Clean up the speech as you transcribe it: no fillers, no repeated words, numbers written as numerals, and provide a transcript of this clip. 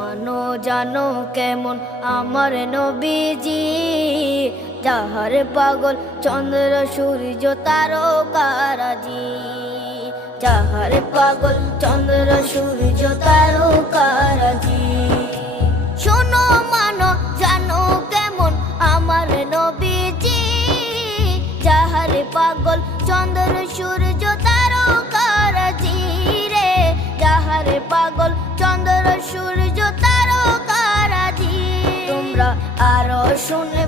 মানো জানো কেমন আমার নবীজি, যাহার পাগল চন্দ্র সূর্য তারকারাজি, যাহার পাগল চন্দ্র সূর্য তারকারাজি। শোনো মানো জানো কেমন আমার নবীজি, যাহার পাগল চন্দ্র সূর্য তারকারাজি রে, যাহার পাগল চন্দ্র সূর্য তারকারাজি। তোমরা আরো শুনে